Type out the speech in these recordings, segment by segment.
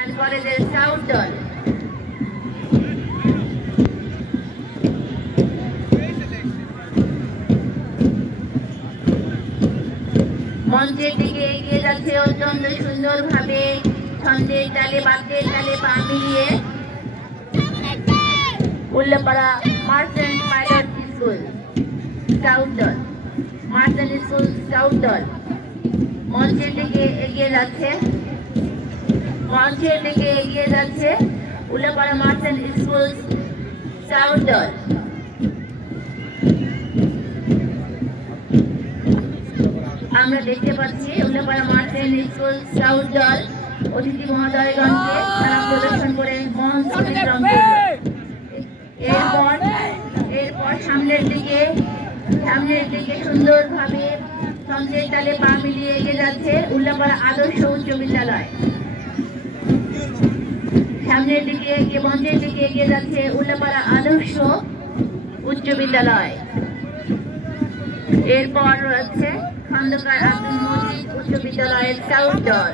কলেজের স্কাউট দল। মঞ্চের দিকে এগিয়ে যাচ্ছে অত্যন্ত সুন্দরভাবে ছন্দের তালে বাদ্যের তালে পা মিলিয়ে Ullapara merchant pilot school scout দল। মার্চেন্ট স্কুল স্কাউট দল মঞ্চের দিকে এগিয়ে যাচ্ছে উল্লাপাড়া মার্চেন্ট স্কুল স্কাউট দল। আমরা দেখতে পাচ্ছি উল্লাপাড়া মার্চেন্ট স্কুল স্কাউট দল অতিথি মহোদয়গণকে খেলা প্রদর্শন করে মঞ্চ অতিক্রম করল। এরপর সামনের দিকে সুন্দরভাবে ছন্দের তালে পা মিলিয়ে এগিয়ে যাচ্ছে উল্লাপাড়া আদর্শ উচ্চ বিদ্যালয়। সামনের দিকে মঞ্চের দিকে এগিয়ে যাচ্ছে উল্লাপাড়া আদর্শ উচ্চ বিদ্যালয়। এরপর রয়েছে খন্দকার আব্দুল মজিদ উচ্চ বিদ্যালয়ের স্কাউট দল।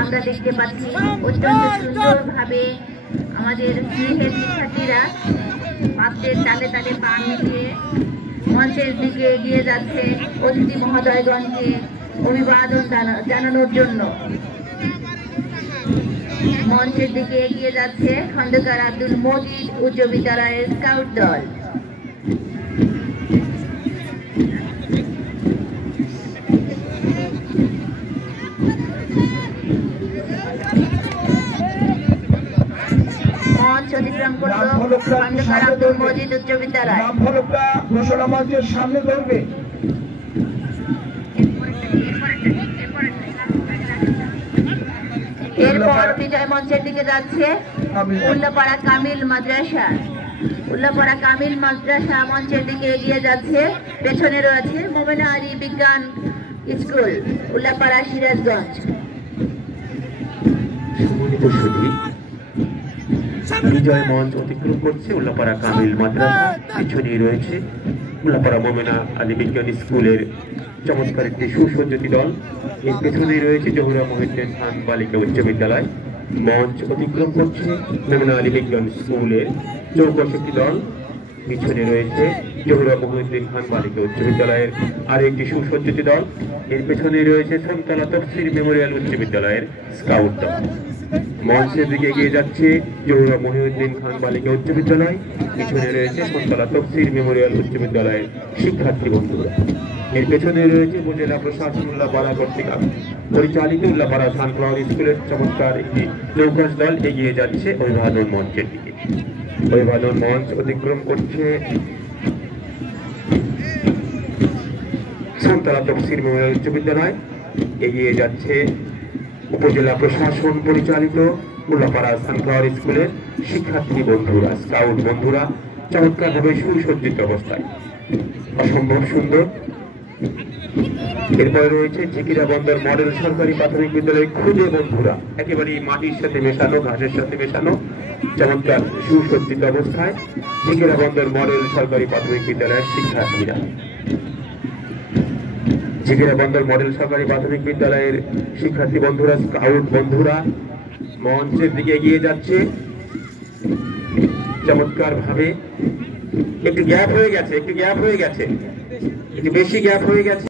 আমরা দেখতে পাচ্ছি অত্যন্ত সুন্দরভাবে আমাদের স্নেহের শিক্ষার্থীরা বাদ্যের তালে তালে পা মিলিয়ে মঞ্চের দিকে এগিয়ে যাচ্ছে অতিথি মহোদয়গণকে অভিবাদন জানানোর জন্য। মঞ্চের দিকে এগিয়ে যাচ্ছে খন্দকার আব্দুল মজিদ উচ্চ বিদ্যালয়ের স্কাউট দল। অতিক্রম করলো খন্দকার আব্দুল মজিদ উচ্চ বিদ্যালয়। ঘোষণা মঞ্চের সামনে ধরবে। এরপর বিজয় মঞ্চের দিকে যাচ্ছে উল্লাপাড়া কামিল মাদ্রাসা। উল্লাপাড়া কামিল মাদ্রাসা মঞ্চের দিকে এগিয়ে যাচ্ছে। পেছনে রয়েছে মোমেনা আলী বিজ্ঞান স্কুল উল্লাপাড়া সিরাজগঞ্জ। বিজয় মঞ্চ অতিক্রম করছে উল্লাপাড়া কামিল মাদ্রাসা। পিছনে রয়েছে উল্লাপাড়া মোমেনা আলী বিজ্ঞান স্কুলের চমৎকার একটি সুসজ্জিত দল। এর পেছনে রয়েছে জহুরা মহিউদ্দিন খান বালিকা উচ্চ বিদ্যালয়। মঞ্চ অতিক্রম করছে মোমেনা আলী বিজ্ঞান স্কুলের চৌকস একটি দল। পিছনে রয়েছে জহুরা মহিউদ্দিন খান বালিকা উচ্চ বিদ্যালয়ের আরো একটি সুসজ্জিত দল। এর পেছনে রয়েছে সন্তলা তফসির মেমোরিয়াল উচ্চ বিদ্যালয়ের স্কাউট দল। মঞ্চের দিকে এগিয়ে যাচ্ছে জহুরা মহিউদ্দিন খান বালিকা উচ্চ বিদ্যালয়। পিছনে রয়েছে সন্তলা তফসির মেমোরিয়াল উচ্চ বিদ্যালয়ের শিক্ষার্থী বন্ধুরা। এর পেছনে রয়েছে উপজেলা প্রশাসন উল্লাপাড়া কর্তৃক পরিচালিত উল্লাপাড়া সানফ্লাওয়ার স্কুলের চমৎকার একটি চৌকস দল এগিয়ে যাচ্ছে অভিবাদন মঞ্চের দিকে। অভিবাদন মঞ্চ অতিক্রম করছে সন্তলা তফসির মেমোরিয়াল উচ্চ বিদ্যালয়। এগিয়ে যাচ্ছে উপজেলা প্রশাসন পরিচালিত উল্লাপাড়া সানফ্লাওয়ার স্কুলের শিক্ষার্থী বন্ধুরা, স্কাউট বন্ধুরা চমৎকারভাবে সুসজ্জিত অবস্থায়, অসম্ভব সুন্দর। এরপরে রয়েছে ঝিকিরা বন্দর মডেল সরকারি প্রাথমিক বিদ্যালয়ের খুদে বন্ধুরা, একেবারে মাটির সাথে মেশানো, ঘাসের সাথে মেশানো, চমৎকার সুসজ্জিত অবস্থায় ঝিকিরা বন্দর মডেল সরকারি প্রাথমিক বিদ্যালয়ের শিক্ষার্থীরা। ঝিকিরা বন্দর মডেল সরকারি প্রাথমিক বিদ্যালয়ের শিক্ষার্থী বন্ধুরা, স্কাউট বন্ধুরা মঞ্চের দিকে এগিয়ে যাচ্ছে চমৎকার ভাবে। একটু বেশি গ্যাপ হয়ে গেছে।